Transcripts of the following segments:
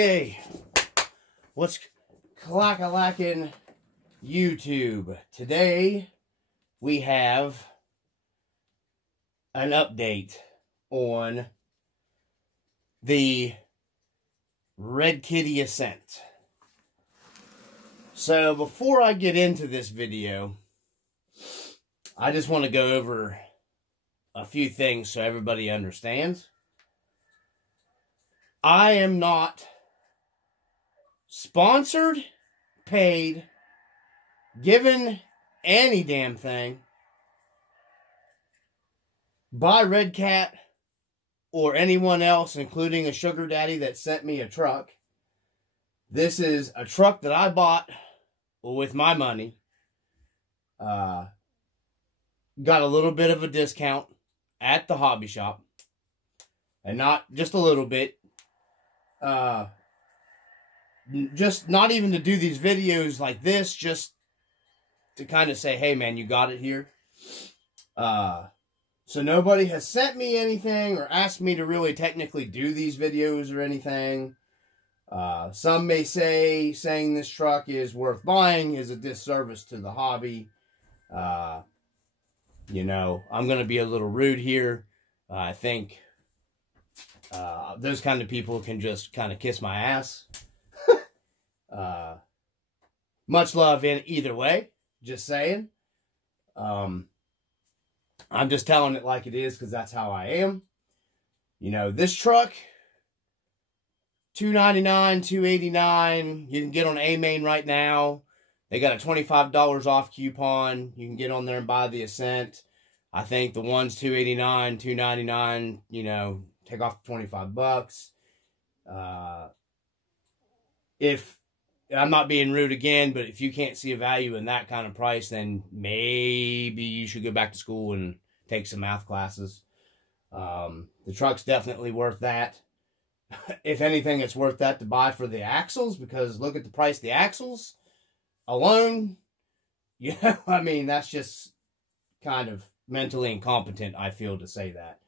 Okay, what's clack-a-lackin' YouTube? Today we have an update on the Redcat Ascent. So before I get into this video, I just want to go over a few things so everybody understands. I am not sponsored, paid, given any damn thing by Redcat or anyone else, including a sugar daddy that sent me a truck. This is a truck that I bought with my money. Got a little bit of a discount at the hobby shop. And not just a little bit. Just not even to do these videos like this, just to kind of say, hey man, you got it here. So nobody has sent me anything or asked me to really technically do these videos or anything. Some may say saying this truck is worth buying is a disservice to the hobby. You know, I'm going to be a little rude here. I think those kind of people can just kind of kiss my ass. Much love in either way. Just saying. I'm just telling it like it is because that's how I am. You know, this truck, $299, $289. You can get on A-Main right now. They got a $25 off coupon. You can get on there and buy the Ascent. I think the one's $289, $299. You know, take off the 25 bucks. If I'm not being rude again, but if you can't see a value in that kind of price, then maybe you should go back to school and take some math classes. The truck's definitely worth that. If anything, it's worth that to buy for the axles, because look at the price of the axles alone. You know, I mean, that's just kind of mentally incompetent, I feel, to say that.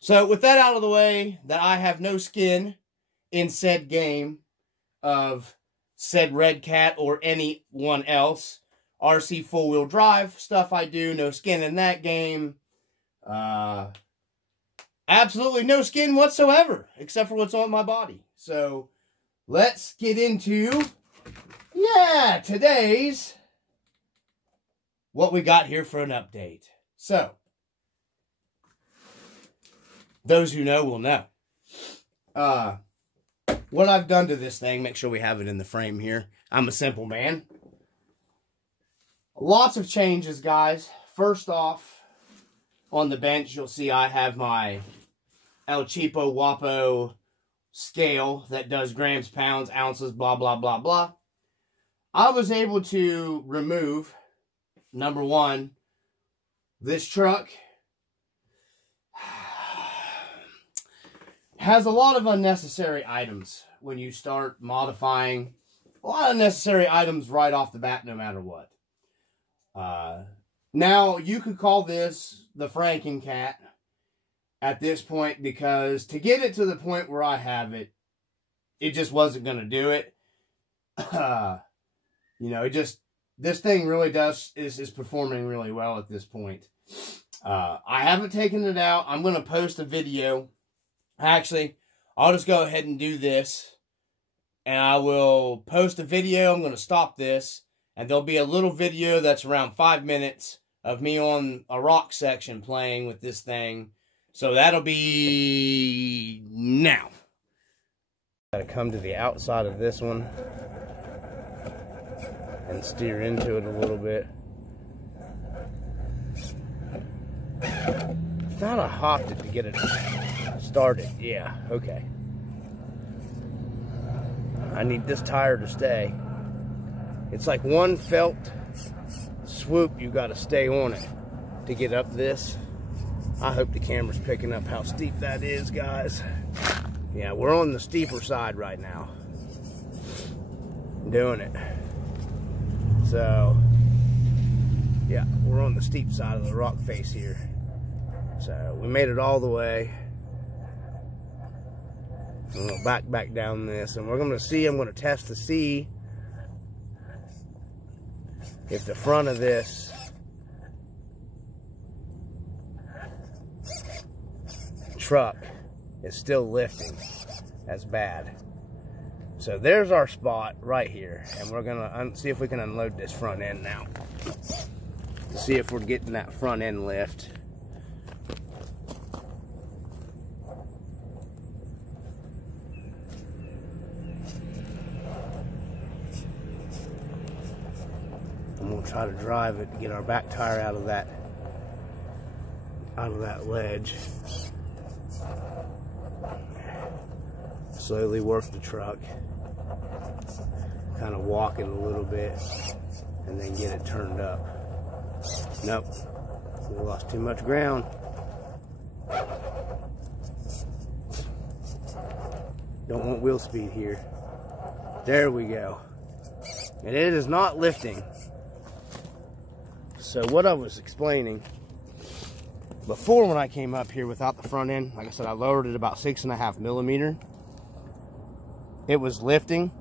So with that out of the way, that I have no skin in said game of said Redcat or anyone else. RC four-wheel drive stuff I do, no skin in that game. Absolutely no skin whatsoever, except for what's on my body. So let's get into, yeah, today's what we got here for an update. So those who know will know. What I've done to this thing, make sure we have it in the frame here. I'm a simple man. Lots of changes, guys. First off, on the bench, you'll see I have my El Cheapo Wapo scale that does grams, pounds, ounces, blah, blah, blah, blah. I was able to remove, number one, this truck has a lot of unnecessary items when you start modifying. A lot of unnecessary items right off the bat, no matter what. Now, you could call this the Frankencat at this point, because to get it to the point where I have it, it just wasn't going to do it. You know, this thing really is performing really well at this point. I haven't taken it out. I'm going to post a video. Actually, I'll just go ahead and do this, and I will post a video. I'm going to stop this, and there'll be a little video that's around 5 minutes of me on a rock section playing with this thing. So that'll be now. Gotta come to the outside of this one and steer into it a little bit. I thought I hopped it to get it started. Yeah, okay. I need this tire to stay. It's like one felt swoop, you gotta stay on it to get up this. I hope the camera's picking up how steep that is, guys. Yeah, we're on the steeper side right now. Doing it. So, yeah, we're on the steep side of the rock face here. So, we made it all the way. I'm going to back down this, and we're going to see, I'm going to test to see if the front of this truck is still lifting as bad. So there's our spot right here, and we're gonna see if we can unload this front end now to see if we're getting that front end lift. I'm gonna try to drive it to get our back tire out of that ledge. Slowly work the truck, kind of walk it a little bit, and then get it turned up. Nope, we lost too much ground. Don't want wheel speed here. There we go. And it is not lifting. So what I was explaining before, when I came up here without the front end, like I said, I lowered it about 6.5 millimeter. It was lifting.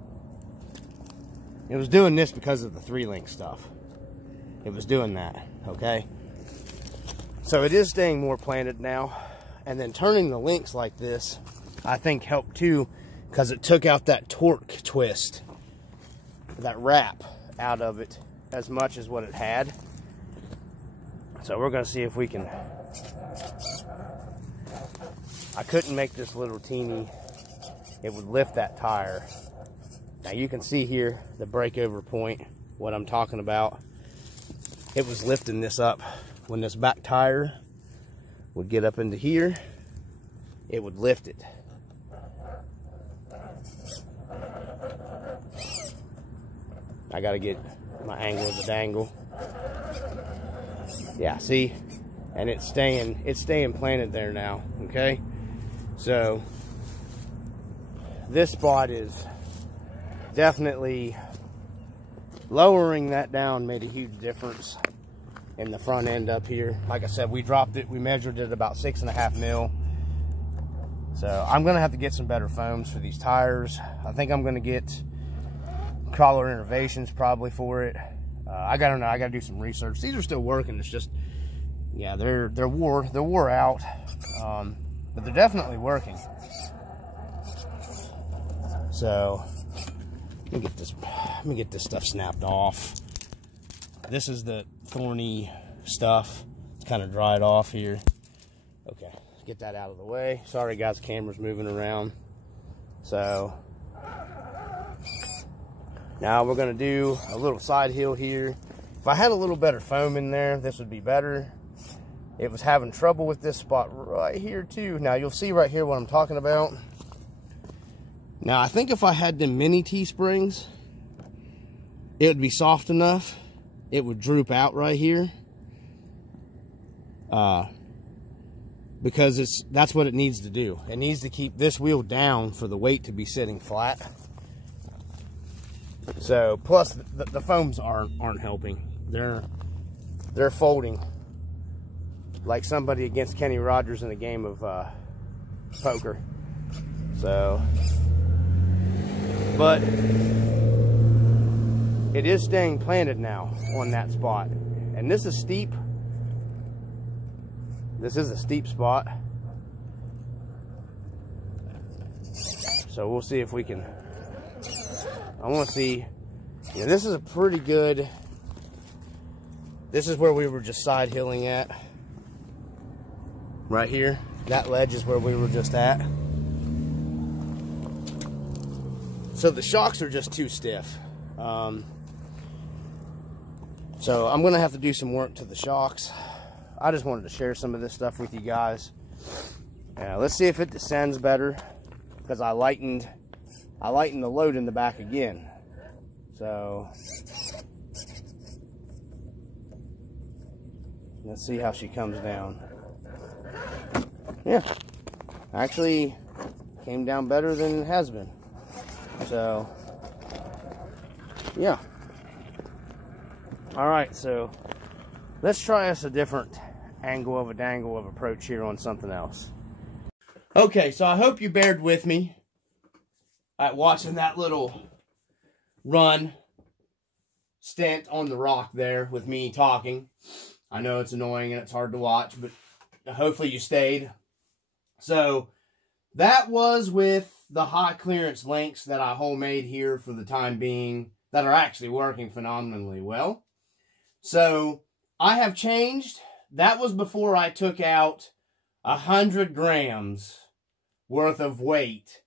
It was doing this because of the 3-link stuff. It was doing that, okay? So it is staying more planted now. And then turning the links like this, I think helped too, because it took out that torque twist, that wrap out of it as much as what it had. So we're gonna see if we can, I couldn't make this little teeny, it would lift that tire. Now you can see here the breakover point, what I'm talking about. It was lifting this up. When this back tire would get up into here, it would lift it. I gotta get my angle of the dangle. Yeah, see? And it's staying planted there now, okay? So this spot is definitely lowering that down made a huge difference in the front end up here. Like I said, we dropped it, we measured it about 6.5 mil. So I'm gonna have to get some better foams for these tires. I think I'm gonna get crawler innovations probably for it. I gotta do some research. These are still working. It's just, yeah, they're wore out, but they're definitely working. So let me get this stuff snapped off. This is the thorny stuff. It's kind of dried off here. Okay, let's get that out of the way. Sorry guys, the camera's moving around. So now we're gonna do a little side hill here. If I had a little better foam in there, this would be better. It was having trouble with this spot right here too. Now you'll see right here what I'm talking about. Now I think if I had them mini T-springs, it would be soft enough. It would droop out right here. Because that's what it needs to do. It needs to keep this wheel down for the weight to be sitting flat. So plus the foams aren't helping. They're folding like somebody against Kenny Rogers in a game of poker. So, but it is staying planted now on that spot. And this is steep. This is a steep spot. So we'll see if we can, I want to see, yeah, this is a pretty good, this is where we were just side hilling at. Right here. That ledge is where we were just at. So the shocks are just too stiff. So I'm going to have to do some work to the shocks. I just wanted to share some of this stuff with you guys. Let's see if it descends better, because I lightened the load in the back again. So let's see how she comes down. Yeah, actually came down better than it has been. So yeah. All right, so let's try us a different angle of approach here on something else. Okay, so I hope you bared with me. watching that little run stint on the rock there with me talking. I know it's annoying and it's hard to watch, but hopefully you stayed. So that was with the high clearance links that I homemade here for the time being that are actually working phenomenally well. So I have changed. That was before I took out 100 grams worth of weight.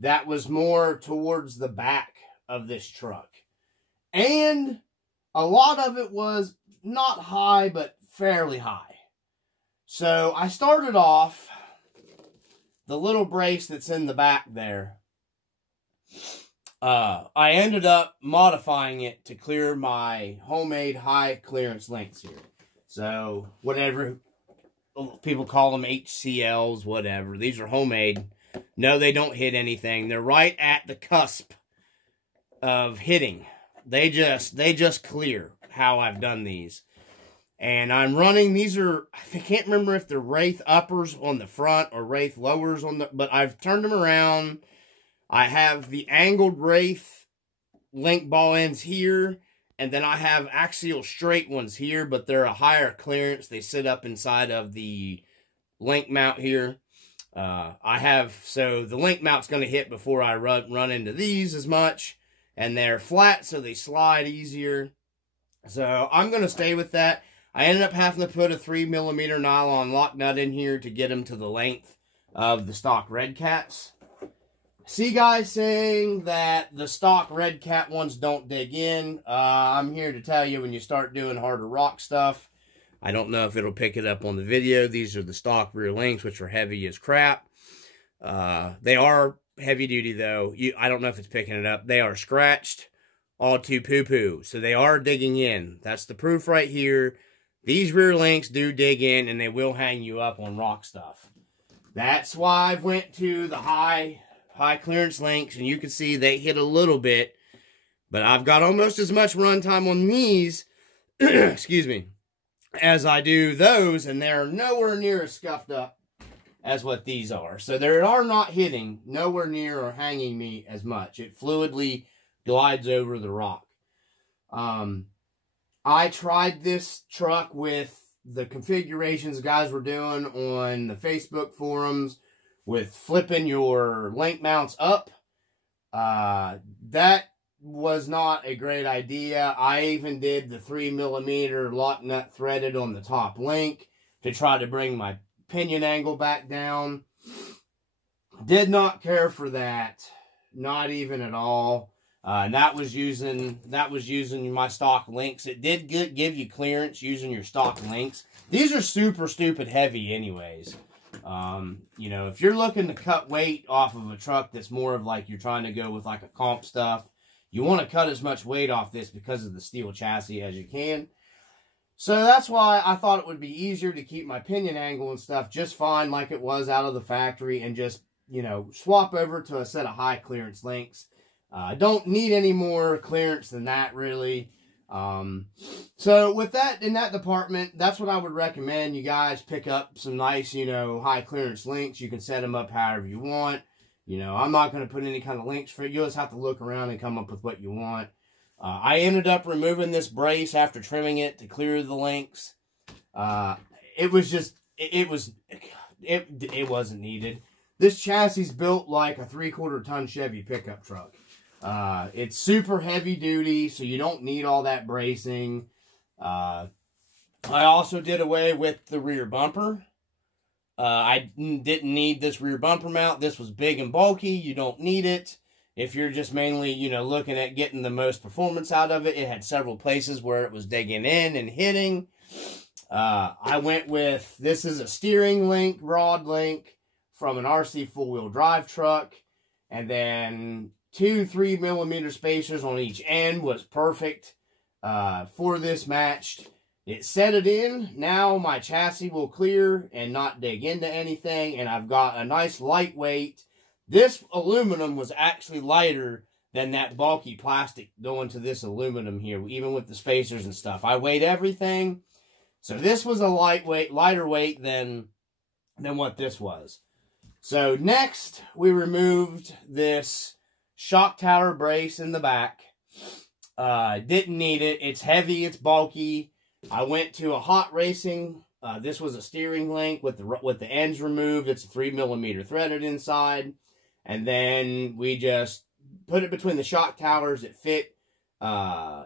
That was more towards the back of this truck. And a lot of it was not high, but fairly high. So I started off the little brace that's in the back there. I ended up modifying it to clear my homemade high clearance links here. So whatever people call them, HCLs, whatever. These are homemade. No, they don't hit anything. They're right at the cusp of hitting. They just clear how I've done these. And I'm running, these are, I can't remember if they're Wraith uppers on the front or Wraith lowers on the, but I've turned them around. I have the angled Wraith link ball ends here, and then I have axial straight ones here, but they're a higher clearance. They sit up inside of the link mount here. So the link mount's going to hit before I run into these as much, and they're flat, so they slide easier. So I'm going to stay with that. I ended up having to put a 3mm nylon lock nut in here to get them to the length of the stock Redcats. See guys saying that the stock Redcat ones don't dig in. I'm here to tell you, when you start doing harder rock stuff, I don't know if it'll pick it up on the video. These are the stock rear links, which are heavy as crap. They are heavy duty though. I don't know if it's picking it up. They are scratched all to poo-poo. So they are digging in. That's the proof right here. These rear links do dig in, and they will hang you up on rock stuff. That's why I've went to the high clearance links, and you can see they hit a little bit, but I've got almost as much run time on these, excuse me, as I do those, and they're nowhere near as scuffed up as what these are. So they are not hitting nowhere near or hanging me as much. It fluidly glides over the rock. I tried this truck with the configurations guys were doing on the Facebook forums with flipping your link mounts up. That was not a great idea. I even did the 3mm lock nut threaded on the top link to try to bring my pinion angle back down. Did not care for that. Not even at all. And that was using my stock links. It did give you clearance using your stock links. These are super stupid heavy anyways. You know, if you're looking to cut weight off of a truck that's more of like you're trying to go with like a comp stuff, you want to cut as much weight off this because of the steel chassis as you can. So that's why I thought it would be easier to keep my pinion angle and stuff just fine like it was out of the factory, and just, you know, swap over to a set of high clearance links. I don't need any more clearance than that, really. So with that, in that department, that's what I would recommend. You guys pick up some nice, you know, high clearance links. You can set them up however you want. You know, I'm not going to put any kind of links for it. You'll just have to look around and come up with what you want. I ended up removing this brace after trimming it to clear the links. It was just, it wasn't needed. This chassis is built like a 3/4 ton Chevy pickup truck. It's super heavy duty, so you don't need all that bracing. I also did away with the rear bumper. I didn't need this rear bumper mount. This was big and bulky. You don't need it. If you're just mainly, you know, looking at getting the most performance out of it, it had several places where it was digging in and hitting. I went with, this is a steering link, rod link from an RC four-wheel drive truck. And then 2 3mm spacers on each end was perfect for this matched. It set it in. Now my chassis will clear and not dig into anything. And I've got a nice lightweight. This aluminum was actually lighter than that bulky plastic going to this aluminum here, even with the spacers and stuff. I weighed everything. So this was a lighter weight than what this was. So next, we removed this shock tower brace in the back. Didn't need it. It's heavy. It's bulky. I went to a hot racing. This was a steering link with the ends removed. It's a 3mm threaded inside. And then we just put it between the shock towers. It fit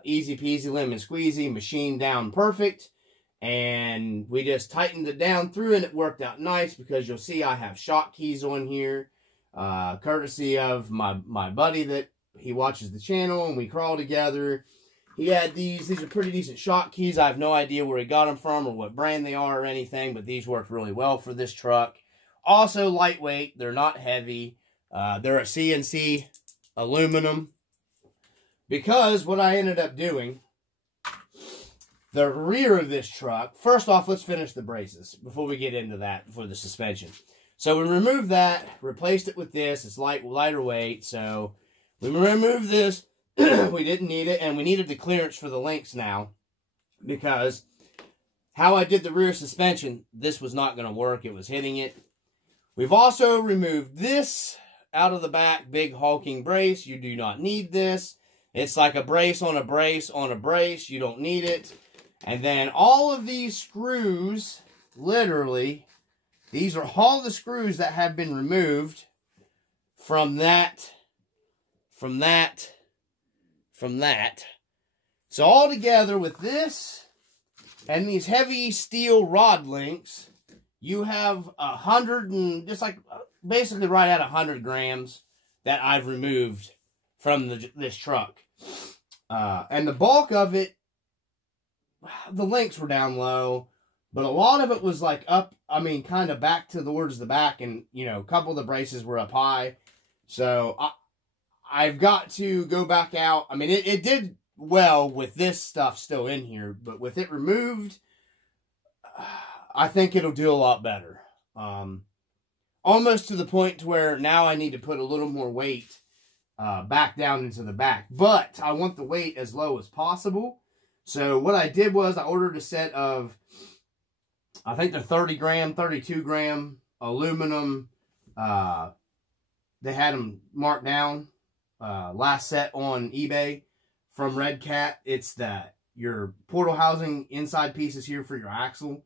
easy peasy lemon squeezy, machined down perfect. And we just tightened it down through, and it worked out nice because you'll see I have shock keys on here. Courtesy of my buddy that he watches the channel, and we crawl together. He had these are pretty decent shock keys. I have no idea where he got them from or what brand they are or anything, but these worked really well for this truck. Also lightweight, they're not heavy. They're a CNC aluminum. Because what I ended up doing, the rear of this truck, first off, let's finish the braces before we get into that for the suspension. So we removed that, replaced it with this. It's lighter weight, so we removed this. We didn't need it, and we needed the clearance for the links now because how I did the rear suspension, this was not going to work. It was hitting it. We've also removed this out of the back, big hulking brace. You do not need this. It's like a brace on a brace on a brace. You don't need it. And then all of these screws, literally, these are all the screws that have been removed from that. So all together with this and these heavy steel rod links, you have 100 and just like basically right at 100 grams that I've removed from this truck. And the bulk of it, the links were down low, but a lot of it was like up, I mean, kind of back towards the back, and, you know, a couple of the braces were up high. So I've got to go back out. I mean, it did well with this stuff still in here, but with it removed, I think it'll do a lot better. Almost to the point to where now I need to put a little more weight back down into the back. But I want the weight as low as possible. So what I did was I ordered a set of, I think they're 30 gram, 32 gram aluminum. They had them marked down. Last set on eBay from Redcat. It's your portal housing inside pieces here for your axle.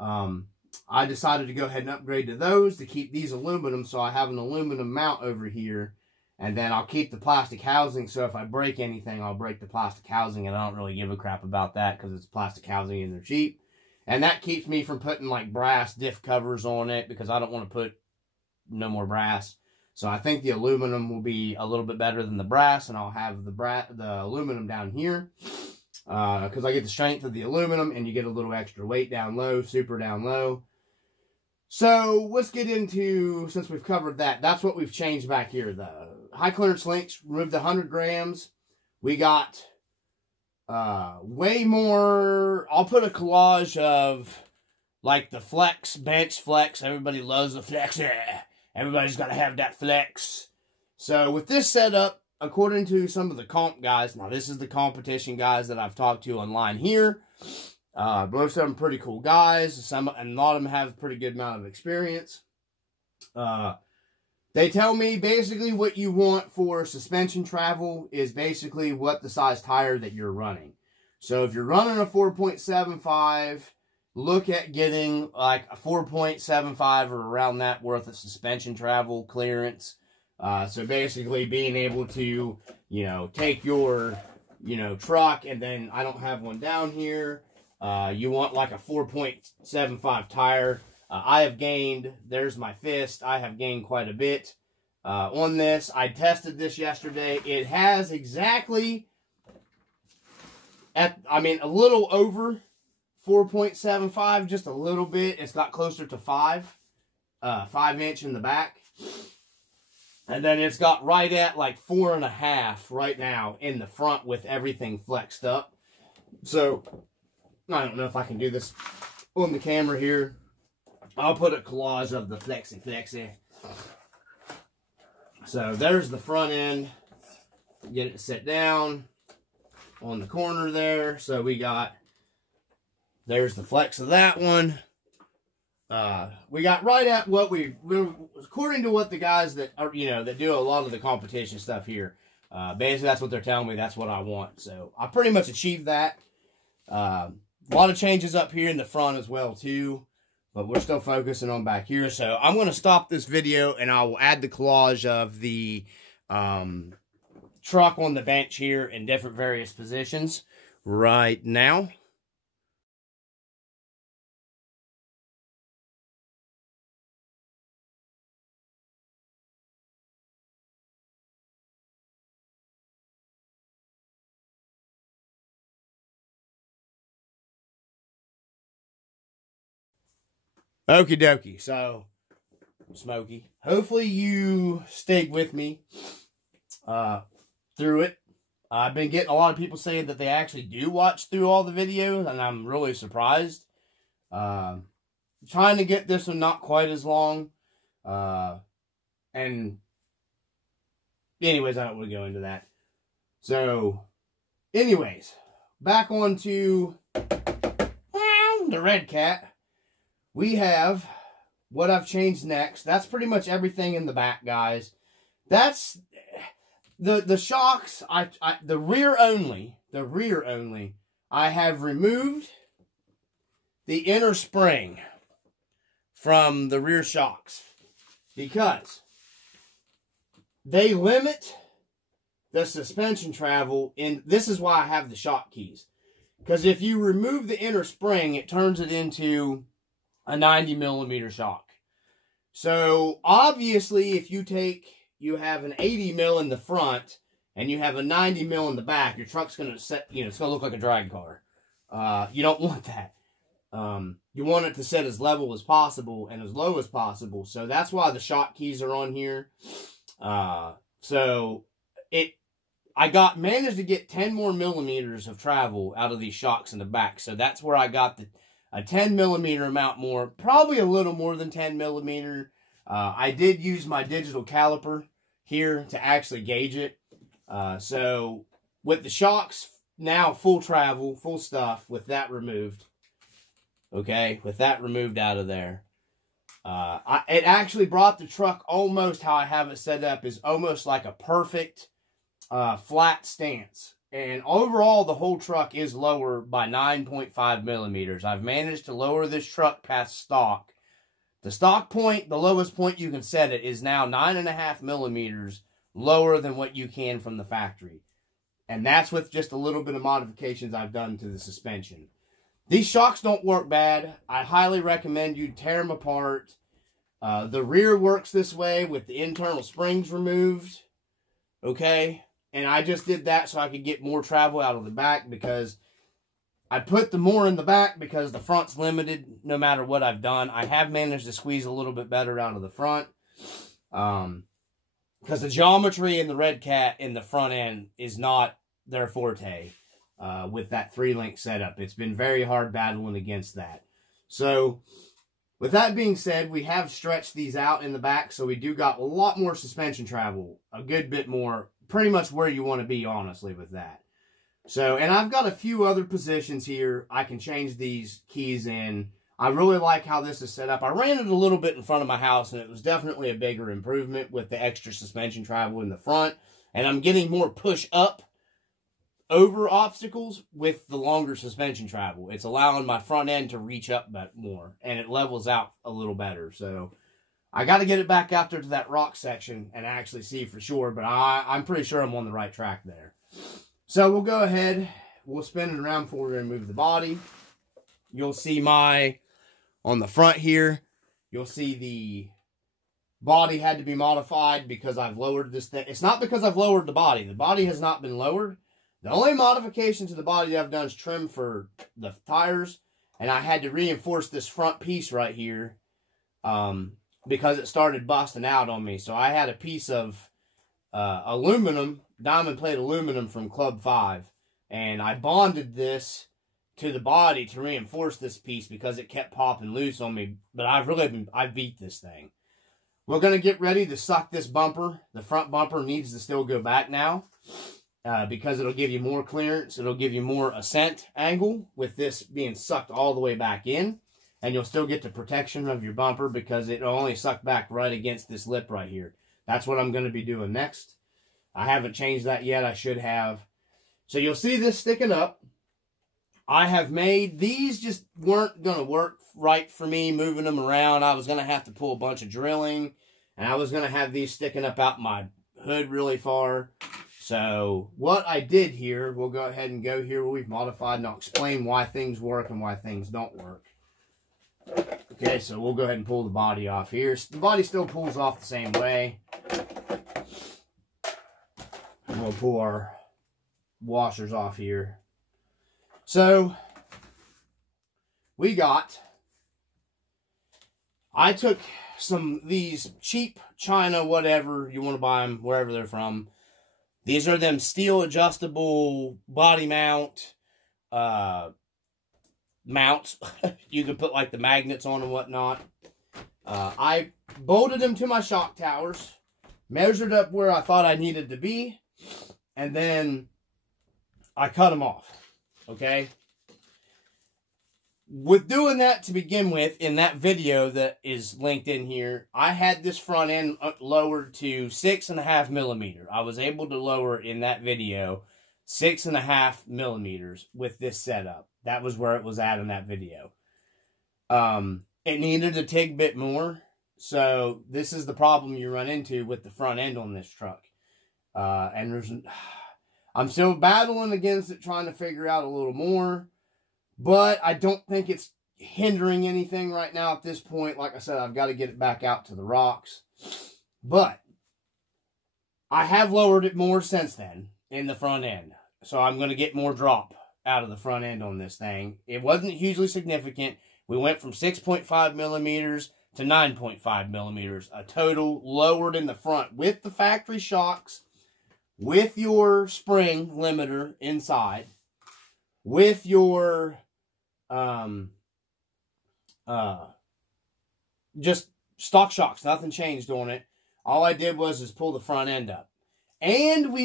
I decided to go ahead and upgrade to those to keep these aluminum, so I have an aluminum mount over here, and then I'll keep the plastic housing, so if I break anything, I'll break the plastic housing, and I don't really give a crap about that because it's plastic housing and they're cheap. And that keeps me from putting like brass diff covers on it because I don't want to put no more brass. So I think the aluminum will be a little bit better than the brass, and I'll have the aluminum down here because I get the strength of the aluminum, and you get a little extra weight down low, super down low. So let's get into, since we've covered that, that's what we've changed back here. The high clearance links, removed 100 grams. We got way more. I'll put a collage of like the flex, bench flex. Everybody loves the flex. Everybody's got to have that flex. So with this setup, according to some of the comp guys, now this is the competition guys that I've talked to online here. Most of them pretty cool guys. And a lot of them have a pretty good amount of experience. They tell me basically what you want for suspension travel is basically what the size tire that you're running. So if you're running a 4.75, look at getting like a 4.75 or around that worth of suspension travel clearance. So basically being able to, you know, take your, you know, truck, and then I don't have one down here. You want like a 4.75 tire. I have gained, there's my fist, I have gained quite a bit on this. I tested this yesterday. It has exactly, a little over 4.75, just a little bit. It's got closer to 5 inch in the back. And then it's got right at like 4.5 right now in the front with everything flexed up. So, I don't know if I can do this on the camera here. I'll put a collage of the flexy. So, there's the front end. Get it to sit down on the corner there. So, we got, there's the flex of that one. we got right at what we're according to what the guys that are, that do a lot of the competition stuff here. Basically, that's what they're telling me. That's what I want. So I pretty much achieved that. A lot of changes up here in the front as well, too. But we're still focusing on back here. So I'm going to stop this video, and I will add the collage of the truck on the bench here in different various positions right now. Okie dokie. So, Smokey, hopefully you stayed with me through it. I've been getting a lot of people saying that they actually do watch through all the videos, and I'm really surprised. Trying to get this one not quite as long. And anyways, I don't want to go into that. So, anyways, back on to the Redcat. We have what I've changed next. That's pretty much everything in the back, guys. That's the shocks. The rear only. I have removed the inner spring from the rear shocks because they limit the suspension travel. And this is why I have the shock keys. Because if you remove the inner spring, it turns it into a 90mm shock. So obviously, if you have an 80mm in the front and you have a 90mm in the back, your truck's gonna it's gonna look like a drag car. You don't want that. You want it to set as level as possible and as low as possible. So that's why the shock keys are on here. I managed to get 10 more millimeters of travel out of these shocks in the back. So that's where I got a 10mm amount more, probably a little more than 10mm. I did use my digital caliper here to actually gauge it. So with the shocks now full travel, full stuff, with that removed, okay, with that removed out of there, it actually brought the truck almost how I have it set up, is almost like a perfect flat stance. And overall, the whole truck is lower by 9.5mm. I've managed to lower this truck past stock. The stock point, the lowest point you can set it, is now 9.5mm lower than what you can from the factory. And that's with just a little bit of modifications I've done to the suspension. These shocks don't work bad. I highly recommend you tear them apart. The rear works this way with the internal springs removed. Okay? And I just did that so I could get more travel out of the back, because I put the more in the back because the front's limited no matter what I've done. I have managed to squeeze a little bit better out of the front. Because the geometry in the Redcat in the front end is not their forte with that 3-link setup. It's been very hard battling against that. So, with that being said, we have stretched these out in the back, so we do got a lot more suspension travel, a good bit more. Pretty much where you want to be, honestly, with that. So, and I've got a few other positions here I can change these keys in. I really like how this is set up. I ran it a little bit in front of my house, and it was definitely a bigger improvement with the extra suspension travel in the front. And I'm getting more push up over obstacles with the longer suspension travel. It's allowing my front end to reach up more, and it levels out a little better. So I got to get it back out there to that rock section and actually see for sure, but I'm pretty sure I'm on the right track there. So we'll go ahead, we'll spin it around before we remove the body. You'll see on the front here, you'll see the body had to be modified because I've lowered this thing. It's not because I've lowered the body. The body has not been lowered. The only modification to the body that I've done is trim for the tires, and I had to reinforce this front piece right here. Because it started busting out on me. So I had a piece of aluminum, diamond plate aluminum from Club 5. And I bonded this to the body to reinforce this piece because it kept popping loose on me. But I beat this thing. We're going to get ready to suck this bumper. The front bumper needs to still go back now. Because it'll give you more clearance. It'll give you more ascent angle with this being sucked all the way back in. and you'll still get the protection of your bumper because it'll only suck back right against this lip right here. That's what I'm going to be doing next. I haven't changed that yet. I should have. So you'll see this sticking up. I have made, these just weren't going to work right for me moving them around. I was going to have to pull a bunch of drilling, and I was going to have these sticking up out my hood really far. So what I did here, we'll go ahead and go here where we've modified, and I'll explain why things work and why things don't work. Okay, so we'll go ahead and pull the body off here. The body still pulls off the same way. And we'll pull our washers off here. So, I took these cheap China, whatever, you want to buy them, wherever they're from. These are them steel adjustable body mount, mounts. You can put like the magnets on and whatnot. I bolted them to my shock towers, measured up where I thought I needed to be, and then I cut them off. Okay? With doing that to begin with, in that video that is linked in here, I had this front end lowered to 6.5 millimeters. I was able to lower it in that video 6.5 millimeters with this setup. That was where it was at in that video. It needed a tig bit more. So this is the problem you run into with the front end on this truck. And I'm still battling against it, trying to figure out a little more. But I don't think it's hindering anything right now at this point. Like I said, I've got to get it back out to the rocks. But I have lowered it more since then in the front end. So I'm going to get more drop out of the front end on this thing. It wasn't hugely significant. We went from 6.5 millimeters to 9.5 millimeters. A total lowered in the front with the factory shocks, with your spring limiter inside, with your just stock shocks. Nothing changed on it. All I did was pull the front end up. And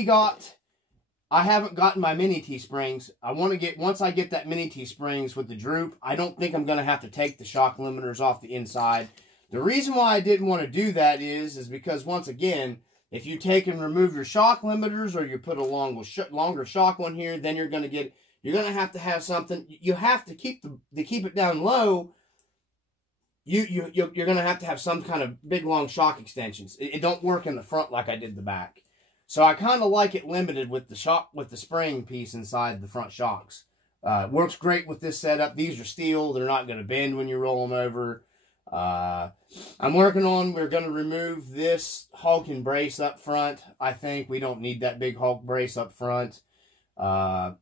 I haven't gotten my mini T-springs. I want to get, once I get that mini T-springs with the droop, I don't think I'm going to have to take the shock limiters off the inside. The reason why I didn't want to do that is because, once again, if you take and remove your shock limiters or you put a longer shock one here, then you're going to have something. You have to keep it down low. You're going to have some kind of big long shock extensions. It don't work in the front like I did the back. So I kind of like it limited with the spring piece inside the front shocks. Works great with this setup. These are steel. They're not going to bend when you roll them over. We're going to remove this hulking brace up front. I think we don't need that big hulk brace up front. But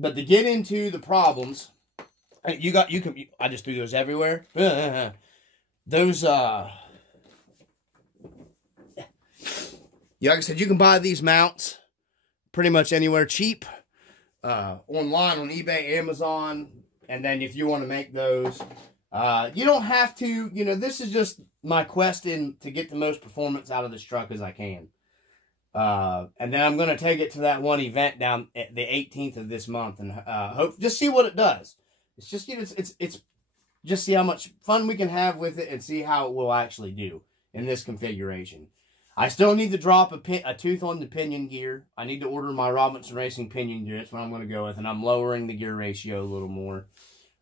to get into the problems, I just threw those everywhere. Those, like I said, you can buy these mounts pretty much anywhere cheap. Online on eBay, Amazon, and then if you want to make those, you don't have to, this is just my quest to get the most performance out of this truck as I can. And then I'm going to take it to that one event down at the 18th of this month and just see what it does. It's just, it's just see how much fun we can have with it and see how it will actually do in this configuration. I still need to drop a tooth on the pinion gear. I need to order my Robinson Racing pinion gear. That's what I'm going to go with. And I'm lowering the gear ratio a little more.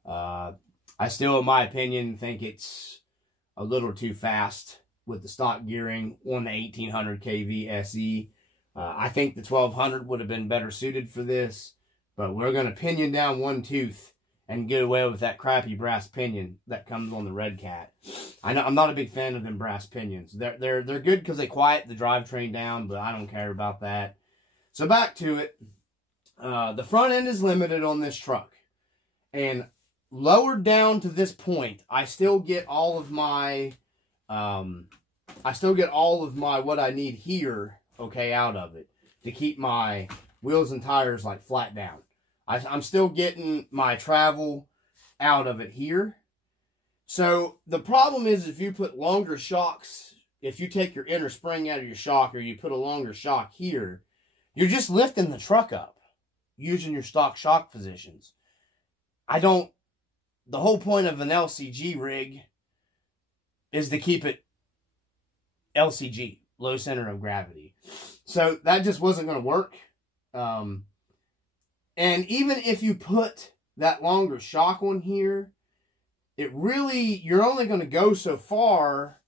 I still, in my opinion, think it's a little too fast with the stock gearing on the 1800 kV SE. I think the 1200 would have been better suited for this. But we're going to pinion down one tooth and get away with that crappy brass pinion that comes on the Redcat. I'm not a big fan of them brass pinions. They're good because they quiet the drivetrain down, but I don't care about that. So back to it. The front end is limited on this truck. And lowered down to this point, I still get all of my what I need here, okay, out of it to keep my wheels and tires like flat down. I'm still getting my travel out of it here. So the problem is, if you put longer shocks, if you take your inner spring out of your shock or you put a longer shock here, you're just lifting the truck up using your stock shock positions. I don't the whole point of an LCG rig is to keep it LCG, low center of gravity. So that just wasn't going to work. And even if you put that longer shock on here, it really, you're only going to go so far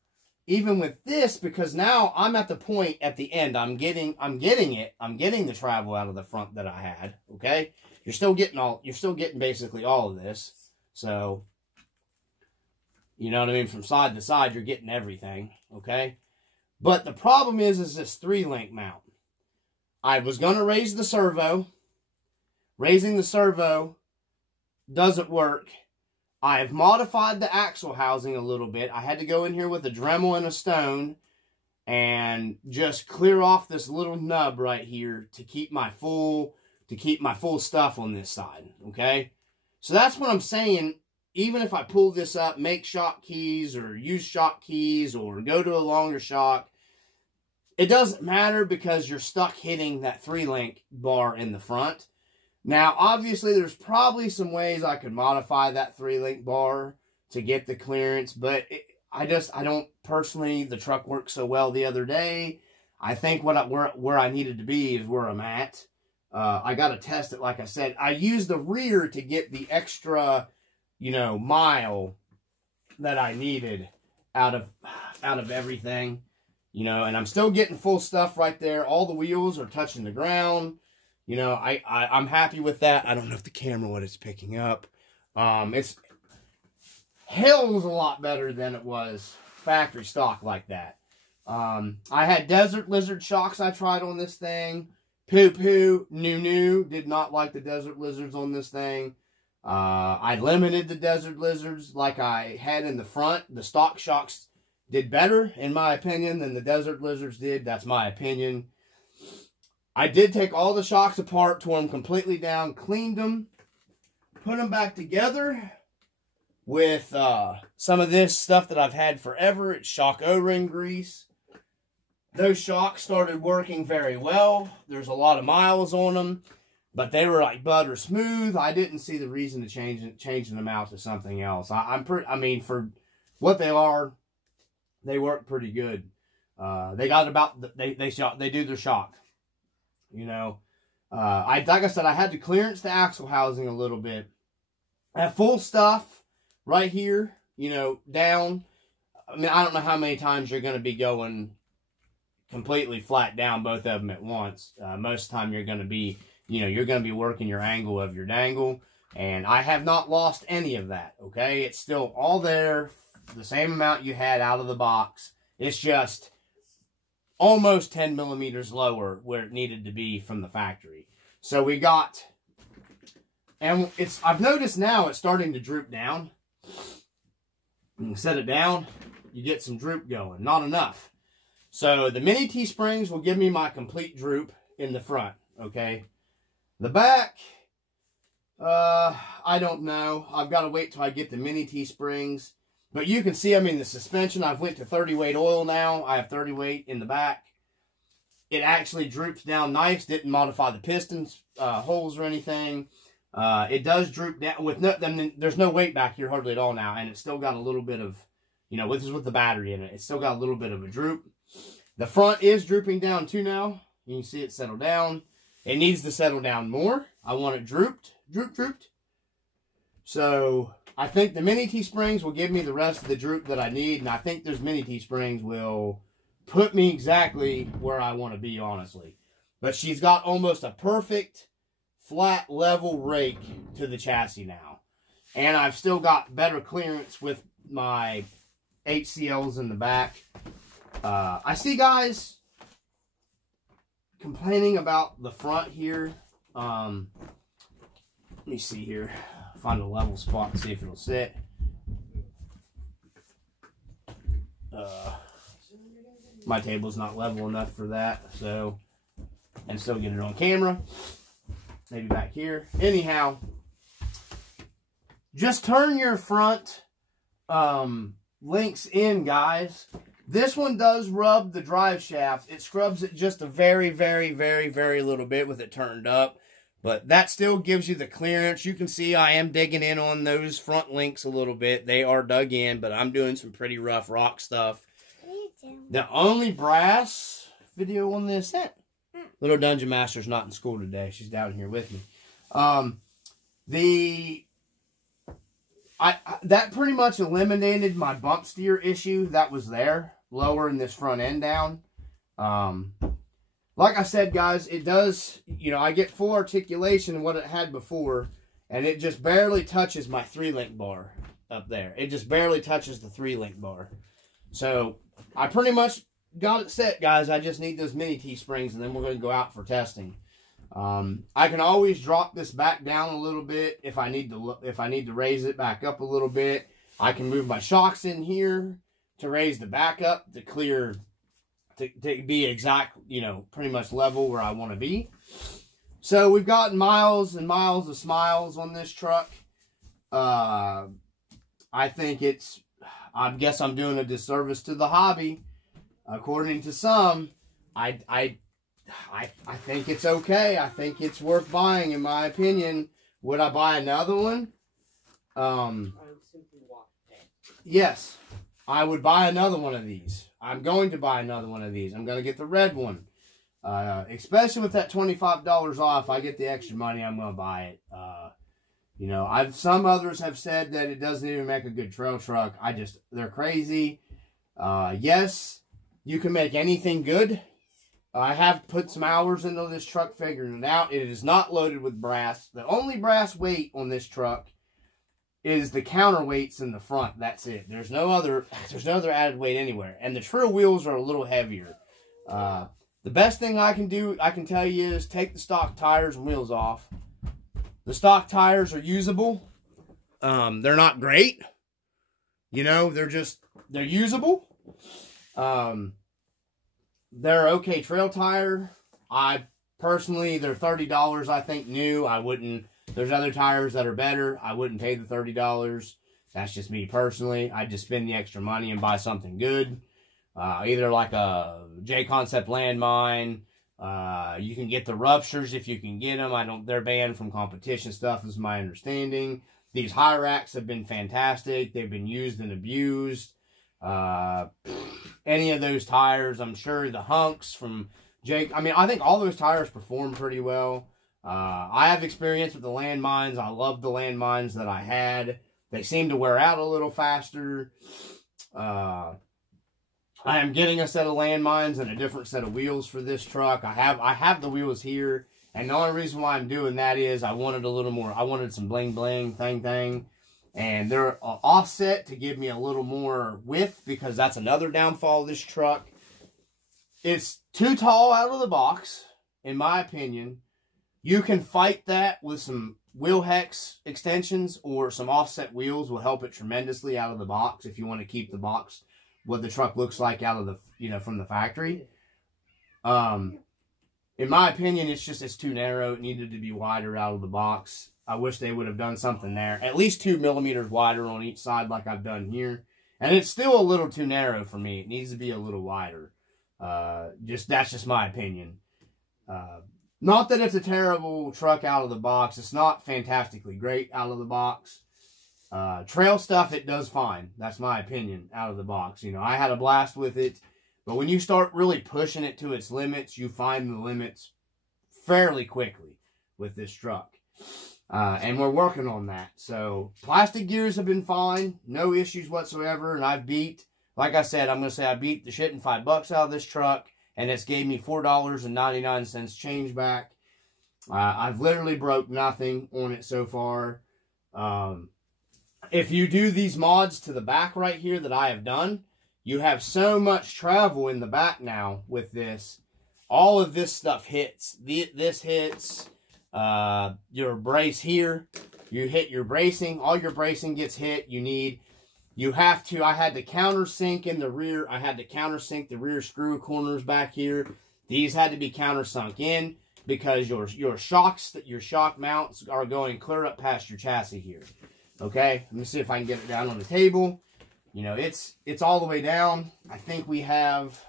even with this, because now I'm at the point at the end. I'm getting the travel out of the front that I had. Okay. You're still getting basically all of this. So, you know what I mean? From side to side, you're getting everything. Okay. But the problem is this 3-link mount. I was going to raise the servo. Raising the servo doesn't work. I have modified the axle housing a little bit. I had to go in here with a Dremel and a stone and just clear off this little nub right here to keep my full stuff on this side. Okay? So that's what I'm saying. Even if I pull this up, make shock keys or use shock keys or go to a longer shock, it doesn't matter because you're stuck hitting that 3-link bar in the front. Now, obviously, there's probably some ways I could modify that 3-link bar to get the clearance, but I don't personally. The truck worked so well the other day. I think where I needed to be is where I'm at. I got to test it, like I said. I used the rear to get the extra, mile that I needed out of everything, and I'm still getting full stuff right there. All the wheels are touching the ground. I'm happy with that. I don't know if the camera, what it's picking up. It's hell's a lot better than it was factory stock like that. I had Desert Lizard shocks I tried on this thing. Poo-poo, new. Did not like the Desert Lizards on this thing. I limited the Desert Lizards like I had in the front. The stock shocks did better, in my opinion, than the Desert Lizards did. That's my opinion. I did take all the shocks apart, tore them completely down, cleaned them, put them back together with some of this stuff that I've had forever. It's shock O-ring grease. Those shocks started working very well. There's a lot of miles on them, but they were like butter smooth. I didn't see the reason to changing them out to something else. I mean, for what they are, they work pretty good. They got about they do their shock. Like I said, I had to clearance the axle housing a little bit. I have full stuff right here, down. I mean, I don't know how many times you're going to be going completely flat down, both of them at once. Most of the time you're going to be, you're going to be working your angle of your dangle. And I have not lost any of that, okay? It's still all there, the same amount you had out of the box. It's just almost 10 millimeters lower where it needed to be from the factory. So we got, and I've noticed now it's starting to droop down. You can set it down, you get some droop going. Not enough. So the mini T-springs will give me my complete droop in the front, okay? The back, I don't know. I've got to wait till I get the mini T-springs. But you can see, the suspension, I've went to 30 weight oil now. I have 30 weight in the back. It actually droops down nice. Didn't modify the pistons, holes or anything. It does droop down. There's no weight back here hardly at all now. And it's still got a little bit of, this is with the battery in it. It's still got a little bit of a droop. The front is drooping down too now. You can see it settle down. It needs to settle down more. I want it drooped. So I think the mini T-springs will give me the rest of the droop that I need, and I think those mini T-springs will put me exactly where I want to be, honestly. But she's got almost a perfect flat level rake to the chassis now. And I've still got better clearance with my HCLs in the back. I see guys complaining about the front here. Let me see here. Find a level spot and see if it'll sit. My table's not level enough for that, so, and still get it on camera. Maybe back here. Anyhow, just turn your front links in, guys. This one does rub the drive shaft. It scrubs it just a very, very, very, very little bit with it turned up. But that still gives you the clearance. You can see I am digging in on those front links a little bit. They are dug in, but I'm doing some pretty rough rock stuff. The only brass video on the Ascent. Little Dungeon Master's not in school today. She's down here with me. That pretty much eliminated my bump steer issue that was there, lowering this front end down. Like I said, guys, it does, you know, I get full articulation of what it had before, and it just barely touches my 3-link bar up there. It just barely touches the 3-link bar. So, I pretty much got it set, guys. I just need those mini T-springs, and then we're going to go out for testing. I can always drop this back down a little bit if I need to raise it back up a little bit. I can move my shocks in here to raise the back up to clear, to be exact, you know, pretty much level where I want to be. So we've gotten miles and miles of smiles on this truck. I think I guess I'm doing a disservice to the hobby. According to some, I think it's okay. I think it's worth buying, in my opinion. Would I buy another one? Yes, I would buy another one of these. I'm going to buy another one of these. I'm going to get the red one. Especially with that $25 off, I get the extra money, I'm going to buy it. You know, some others have said that it doesn't even make a good trail truck. They're crazy. Yes, you can make anything good. I have put some hours into this truck figuring it out. It is not loaded with brass. The only brass weight on this truck is the counterweights in the front. That's it. There's no other added weight anywhere. And the trail wheels are a little heavier. The best thing I can tell you is take the stock tires and wheels off. The stock tires are usable. They're not great. You know, they're usable. They're okay trail tire. Personally, they're $30, I think, new. There's other tires that are better. I wouldn't pay the $30. That's just me personally. I'd just spend the extra money and buy something good. Either like a J-Concept landmine. You can get the ruptures if you can get them. They're banned from competition stuff, is my understanding. These high racks have been fantastic. They've been used and abused. Any of those tires, I'm sure the hunks from Jake. I mean, I think all those tires perform pretty well. I have experience with the landmines. I love the landmines that I had. They seem to wear out a little faster. I am getting a set of landmines and a different set of wheels for this truck. I have the wheels here, and the only reason why I'm doing that is I wanted a little more. I wanted some bling bling thing. And they're offset to give me a little more width, because that's another downfall of this truck. It's too tall out of the box, in my opinion. You can fight that with some wheel hex extensions, or some offset wheels will help it tremendously out of the box if you want to keep the box, what the truck looks like out of the, you know, from the factory. In my opinion, it's too narrow. It needed to be wider out of the box. I wish they would have done something there. At least 2 millimeters wider on each side like I've done here. And it's still a little too narrow for me. It needs to be a little wider. That's just my opinion. Not that it's a terrible truck out of the box. It's not fantastically great out of the box. Trail stuff, it does fine. That's my opinion out of the box. You know, I had a blast with it. But when you start really pushing it to its limits, you find the limits fairly quickly with this truck. And we're working on that. So, plastic gears have been fine. No issues whatsoever. And I've beat, like I said, I'm going to say I beat the shit in $5 out of this truck. And it's gave me $4.99 change back. I've literally broke nothing on it so far. If you do these mods to the back right here that I have done, you have so much travel in the back now with this. All of this stuff hits. This hits... your brace here, you hit your bracing, all your bracing gets hit. I had to countersink in the rear. I had to countersink the rear screw corners back here. These had to be countersunk in because your shock mounts are going clear up past your chassis here. Okay, let me see if I can get it down on the table. You know, it's all the way down. I think we have,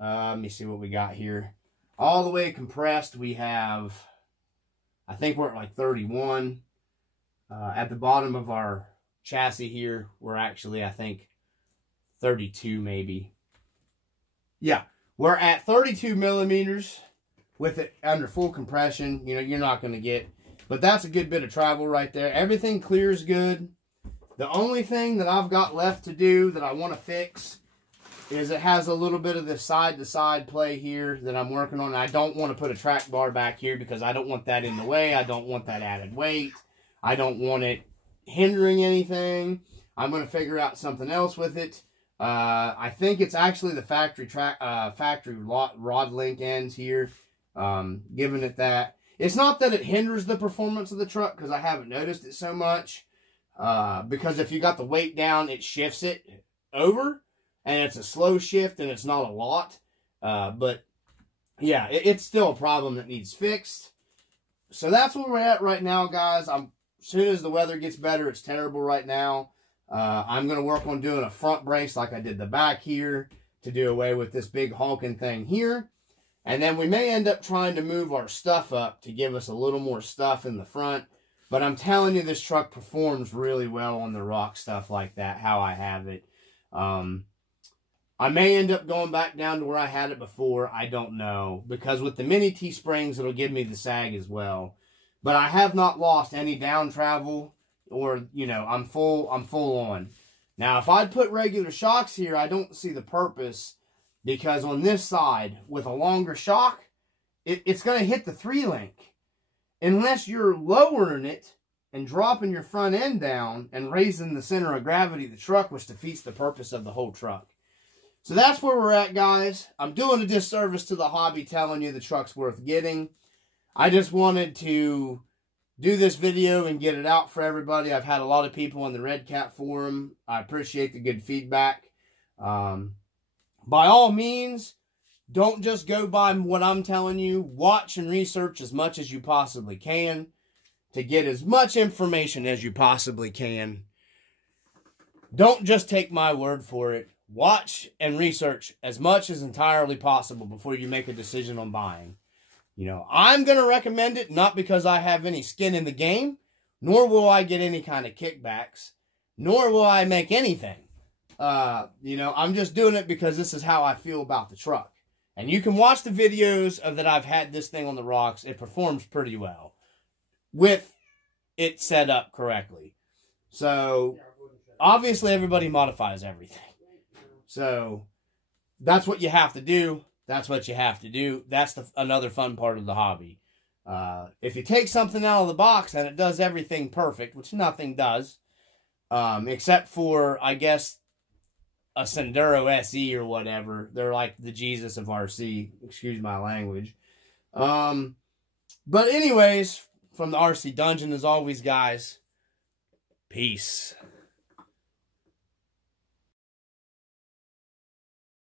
let me see what we got here. All the way compressed, we have I think we're at like 31. At the bottom of our chassis here, we're actually, I think, 32 maybe. Yeah, we're at 32 millimeters with it under full compression. You know, you're not going to get, but that's a good bit of travel right there. Everything clears good. The only thing that I've got left to do that I want to fix is it has a little bit of this side-to-side play here that I'm working on. I don't want to put a track bar back here because I don't want that in the way. I don't want that added weight. I don't want it hindering anything. I'm going to figure out something else with it. I think it's actually the factory rod link ends here, giving it that. It's not that it hinders the performance of the truck because I haven't noticed it so much. Because if you got the weight down, it shifts it over, and it's a slow shift, and it's not a lot. But yeah, it's still a problem that needs fixed. So that's where we're at right now, guys. As soon as the weather gets better, it's terrible right now. I'm going to work on doing a front brace like I did the back here to do away with this big honking thing here. And then we may end up trying to move our stuff up to give us a little more stuff in the front. But I'm telling you, this truck performs really well on the rock stuff like that, how I have it. I may end up going back down to where I had it before. I don't know. Because with the mini T-springs, it'll give me the sag as well. But I have not lost any down travel. Or, you know, I'm full on. Now, if I'd put regular shocks here, I don't see the purpose. Because on this side, with a longer shock, it's going to hit the 3-link. Unless you're lowering it and dropping your front end down and raising the center of gravity of the truck, which defeats the purpose of the whole truck. So that's where we're at, guys. I'm doing a disservice to the hobby telling you the truck's worth getting. I just wanted to do this video and get it out for everybody. I've had a lot of people on the Redcat forum. I appreciate the good feedback. By all means, don't just go by what I'm telling you. Watch and research as much as you possibly can to get as much information as you possibly can. Don't just take my word for it. Watch and research as much as entirely possible before you make a decision on buying. You know, I'm going to recommend it not because I have any skin in the game, nor will I get any kind of kickbacks, nor will I make anything. You know, I'm just doing it because this is how I feel about the truck. And you can watch the videos of that I've had this thing on the rocks. It performs pretty well with it set up correctly. So, obviously, everybody modifies everything. So, that's what you have to do. That's what you have to do. That's another fun part of the hobby. If you take something out of the box and it does everything perfect, which nothing does, except for, I guess, a Sendero SE or whatever. They're like the Jesus of RC. Excuse my language. But anyways, from the RC Dungeon, as always, guys, peace.